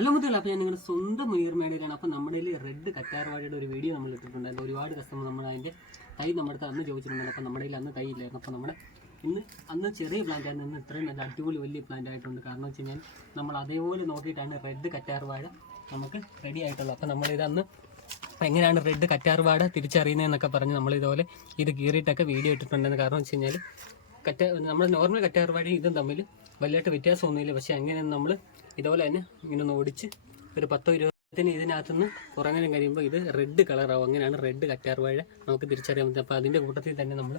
Hello മുതൽ, അപ്പോൾ ഞാൻ നിങ്ങളുടെ സ്വന്തം മുനീർ മേടയിലാണ്. അപ്പോൾ നമ്മുടെ റെഡ് കറ്റാർവാഴയുടെ ഒരു വീഡിയോ നമ്മൾ ഇട്ടിട്ടുണ്ടായിരുന്നു. ഒരുപാട് കസ്റ്റമർ നമ്മൾ അതിൻ്റെ തൈ നമ്മുടെ അടുത്ത് അന്ന് ചോദിച്ചിട്ടുണ്ടായിരുന്നു. അപ്പോൾ നമ്മുടെ അന്ന് തൈ ഇല്ലായിരുന്നു. അപ്പോൾ നമ്മുടെ അന്ന് ചെറിയ പ്ലാന്റ് ആയിരുന്നു, ഇന്ന് ഇത്രയും നല്ല അടിപൊളി വലിയ പ്ലാന്റ് ആയിട്ടുണ്ട്. കാരണം വെച്ച് കഴിഞ്ഞാൽ നമ്മൾ അതേപോലെ നോക്കിയിട്ടാണ് റെഡ് കറ്റാർവാഴ നമുക്ക് റെഡി ആയിട്ടുള്ളത്. അപ്പോൾ നമ്മളിത് അന്ന് എങ്ങനെയാണ് റെഡ് കറ്റാർവാഴ തിരിച്ചറിയുന്നതെന്നൊക്കെ പറഞ്ഞ് നമ്മളിതുപോലെ ഇത് കീറിയിട്ടൊക്കെ വീഡിയോ ഇട്ടിട്ടുണ്ടെന്ന്. കാരണം വെച്ച് കഴിഞ്ഞാൽ നമ്മുടെ നോർമൽ കറ്റാർവാഴയും ഇതും തമ്മിൽ വലിയായിട്ട് വ്യത്യാസമൊന്നുമില്ല. പക്ഷേ എങ്ങനെ നമ്മൾ ഇതുപോലെ തന്നെ ഇങ്ങനെ ഒന്ന് ഓടിച്ച് ഒരു 10-20 ഇതിനകത്തുനിന്ന് കുറേ നേരം കഴിയുമ്പോൾ ഇത് റെഡ് കളറാവും. അങ്ങനെയാണ് റെഡ് കറ്റാർവാഴ നമുക്ക് തിരിച്ചറിയാൻ പറ്റും. അപ്പോൾ അതിൻ്റെ കൂട്ടത്തിൽ തന്നെ നമ്മൾ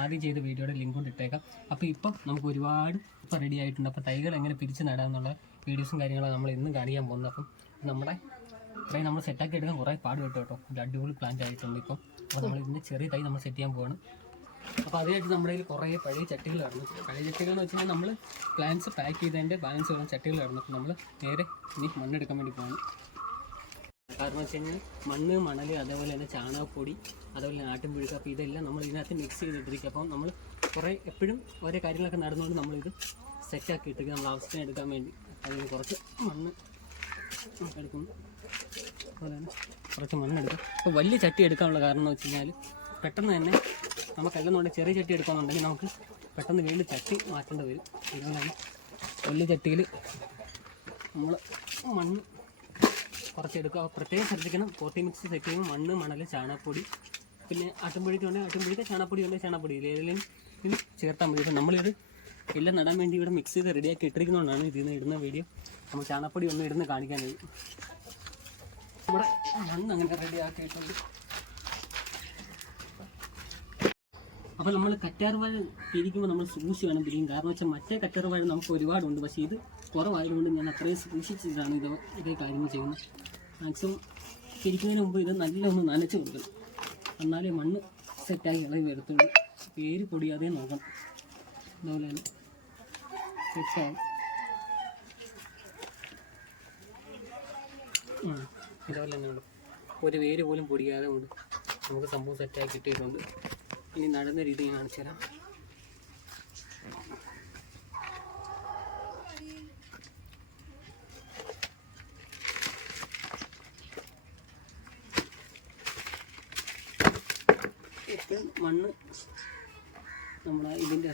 ആദ്യം ചെയ്ത വീഡിയോയുടെ ലിങ്ക് കൊണ്ട് ഇട്ടേക്കാം. അപ്പോൾ ഇപ്പം നമുക്ക് ഒരുപാട് ഇപ്പോൾ റെഡി ആയിട്ടുണ്ട്. അപ്പോൾ തൈകൾ എങ്ങനെ പിരിച്ച് നടാമെന്നുള്ള വീഡിയോസും കാര്യങ്ങളാണ് നമ്മൾ ഇന്നും കാണിക്കാൻ പോകുന്നത്. അപ്പം നമ്മുടെ ഇത്രയും നമ്മൾ സെറ്റാക്കി എടുക്കാൻ കുറേ പാട് കിട്ടും കേട്ടോ. ഒരു അടിപൊളി പ്ലാന്റ് ആയിട്ടുണ്ട് ഇപ്പം. അപ്പോൾ നമ്മൾ ഇതിൻ്റെ ചെറിയ തൈ നമ്മൾ സെറ്റ് ചെയ്യാൻ പോവാണ്. അപ്പോൾ അതിനായിട്ട് നമ്മുടെ കയ്യിൽ കുറേ പഴയ ചട്ടികൾ കിടന്നു. പഴയ ചട്ടികൾ എന്ന് വെച്ച് കഴിഞ്ഞാൽ നമ്മൾ പ്ലാന്റ്സ് പാക്ക് ചെയ്തതിൻ്റെ ബാലൻസ് ഉള്ള ചട്ടികൾ കിടന്നു. അപ്പോൾ നമ്മൾ നേരെ ഇനി മണ്ണെടുക്കാൻ വേണ്ടി പോകണം. കാരണം വെച്ച് കഴിഞ്ഞാൽ മണ്ണ്, മണൽ, അതേപോലെ തന്നെ ചാണകപ്പൊടി, അതേപോലെ തന്നെ ആട്ടിൻപുഴുക്ക്. അപ്പോൾ ഇതെല്ലാം നമ്മൾ ഇതിനകത്ത് മിക്സ് ചെയ്തിട്ടിരിക്കും. അപ്പം നമ്മൾ കുറേ എപ്പോഴും ഓരോ കാര്യങ്ങളൊക്കെ നടന്നുകൊണ്ട് നമ്മളിത് സെറ്റാക്കി ഇട്ടിരിക്കും നമ്മൾ ആവശ്യത്തിന് എടുക്കാൻ വേണ്ടി. അതിന് കുറച്ച് മണ്ണ് എടുക്കുന്നു. അതുപോലെ തന്നെ കുറച്ച് മണ്ണെടുക്കും. അപ്പോൾ വലിയ ചട്ടി എടുക്കാനുള്ള കാരണം എന്ന് വെച്ച് കഴിഞ്ഞാൽ പെട്ടെന്ന് തന്നെ നമുക്കെല്ലാം ചെറിയ ചട്ടി എടുക്കാമെന്നുണ്ടെങ്കിൽ നമുക്ക് പെട്ടെന്ന് വീണ്ടും ചട്ടി മാറ്റേണ്ടി വരും. അതുകൊണ്ട് തന്നെ വലിയ ചട്ടിയിൽ നമ്മൾ മണ്ണ് കുറച്ചെടുക്കുക. പ്രത്യേകം ശ്രദ്ധിക്കണം, പോട്ടി മിക്സ് സെറ്റ് ചെയ്യുമ്പോൾ മണ്ണ്, മണൽ, ചാണകപ്പൊടി, പിന്നെ ആട്ടിൻപുഴിക്കുണ്ടെങ്കിൽ ആട്ടിൻപുഴിക്ക്, ചാണകപ്പൊടി ഉണ്ടെങ്കിൽ ചാണകപ്പൊടി, ഏതെങ്കിലും ഇത് ചേർത്താൽ മതി. അപ്പോൾ നമ്മളിത് എല്ലാം നടാൻ വേണ്ടി ഇവിടെ മിക്സ് ചെയ്ത് റെഡിയാക്കി ഇട്ടിരിക്കുന്നതുകൊണ്ടാണ് ഇതിൽ നിന്ന് ഇടുന്ന വീഡിയോ നമ്മൾ ചാണകപ്പൊടി ഒന്നും ഇടുന്ന് കാണിക്കാനായി. നമ്മുടെ മണ്ണ് അങ്ങനെ റെഡിയാക്കിയിട്ടുണ്ട്. അപ്പോൾ നമ്മൾ കറ്റാർവാഴ പിരിക്കുമ്പോൾ നമ്മൾ സൂക്ഷിച്ച് വേണം പിരിക്കും. കാരണം വെച്ചാൽ മറ്റേ കറ്റാർവാഴ നമുക്ക് ഒരുപാടുണ്ട്, പക്ഷേ ഇത് കുറവായതുകൊണ്ട് ഞാൻ അത്രയും സൂക്ഷിച്ചിട്ടാണ് ഇതേ കാര്യങ്ങൾ ചെയ്യുന്നത്. മാക്സിമം പിരിക്കുന്നതിന് മുമ്പ് ഇത് നല്ല ഒന്ന് നനച്ച് കൊടുക്കണം, എന്നാലേ മണ്ണ് സെറ്റായി ഇളകി വരത്തുള്ളൂ. പേര് പൊടിയാതെ നോക്കണം. അതുപോലെ തന്നെ സെറ്റായി ഇതുപോലെ തന്നെ ഉണ്ട്. ഒരു വേര് പോലും പൊടിയാതെ കൊണ്ട് നമുക്ക് സംഭവം സെറ്റായി കിട്ടിയിട്ടുണ്ട്. ഇനി നടന്ന രീതി ഞാൻ കാണിച്ചു തരാം. മണ്ണ് നമ്മൾ ഇതിൻ്റെ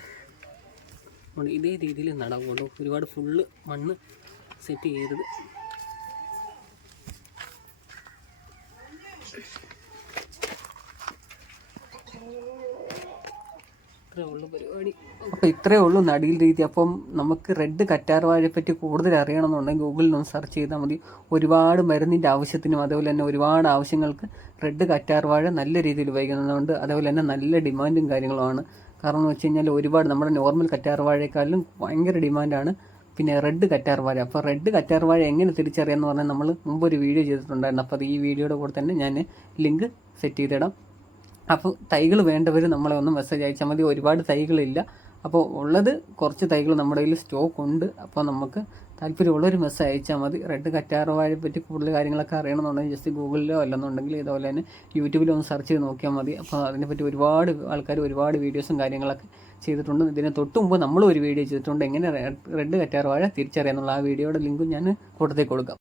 ഇതേ രീതിയിൽ നടാൻ കൊണ്ടു. ഒരുപാട് ഫുള്ള് മണ്ണ് സെറ്റ് ചെയ്തത്. ഇത്രയേ ഉള്ളൂ നടിയിൽ രീതി. അപ്പം നമുക്ക് റെഡ് കറ്റാർവാഴയെ പറ്റി കൂടുതൽ അറിയണമെന്നുണ്ടെങ്കിൽ ഗൂഗിളിൽ ഒന്ന് സെർച്ച് ചെയ്താൽ മതി. ഒരുപാട് മരുന്നിൻ്റെ ആവശ്യത്തിനും അതുപോലെ തന്നെ ഒരുപാട് ആവശ്യങ്ങൾക്ക് റെഡ് കറ്റാർവാഴ നല്ല രീതിയിൽ ഉപയോഗിക്കുന്നുണ്ട്. അതുപോലെ തന്നെ നല്ല ഡിമാൻഡും കാര്യങ്ങളുമാണ്. കാരണം എന്ന് വെച്ച് കഴിഞ്ഞാൽ ഒരുപാട് നമ്മുടെ നോർമൽ കറ്റാർവാഴയെക്കാളും ഭയങ്കര ഡിമാൻഡാണ് പിന്നെ റെഡ് കറ്റാർവാഴ. അപ്പോൾ റെഡ് കറ്റാർവാഴ എങ്ങനെ തിരിച്ചറിയാമെന്ന് പറഞ്ഞാൽ നമ്മൾ മുമ്പൊരു വീഡിയോ ചെയ്തിട്ടുണ്ടായിരുന്നു. അപ്പോൾ അത് ഈ വീഡിയോയുടെ കൂടെ തന്നെ ഞാൻ ലിങ്ക് സെറ്റ് ചെയ്തിടാം. അപ്പോൾ തൈകൾ വേണ്ടവർ നമ്മളെ ഒന്ന് മെസ്സേജ് അയച്ചാൽ മതി. ഒരുപാട് തൈകളില്ല, അപ്പോൾ ഉള്ളത് കുറച്ച് തൈകൾ നമ്മുടെ കയ്യിൽ സ്റ്റോക്ക് ഉണ്ട്. അപ്പോൾ നമുക്ക് താല്പര്യമുള്ളൊരു മെസ്സേജ് അയച്ചാൽ മതി. റെഡ് കറ്റാർവാഴയെ പറ്റി കൂടുതൽ കാര്യങ്ങളൊക്കെ അറിയണമെന്നുണ്ടെങ്കിൽ ജസ്റ്റ് ഗൂഗിളിലോ അല്ലെന്നുണ്ടെങ്കിൽ ഇതുപോലെ തന്നെ യൂട്യൂബിലോ ഒന്ന് സെർച്ച് ചെയ്ത് നോക്കിയാൽ മതി. അപ്പോൾ അതിനെപ്പറ്റി ഒരുപാട് ആൾക്കാർ ഒരുപാട് വീഡിയോസും കാര്യങ്ങളൊക്കെ ചെയ്തിട്ടുണ്ട്. ഇതിന് തൊട്ട് മുമ്പ് നമ്മളും ഒരു വീഡിയോ ചെയ്തിട്ടുണ്ട്, എങ്ങനെ റെഡ് കറ്റാർവാഴ തിരിച്ചറിയാമെന്നുള്ള. ആ വീഡിയോയുടെ ലിങ്കും ഞാൻ കൂട്ടത്തിൽ കൊടുക്കാം.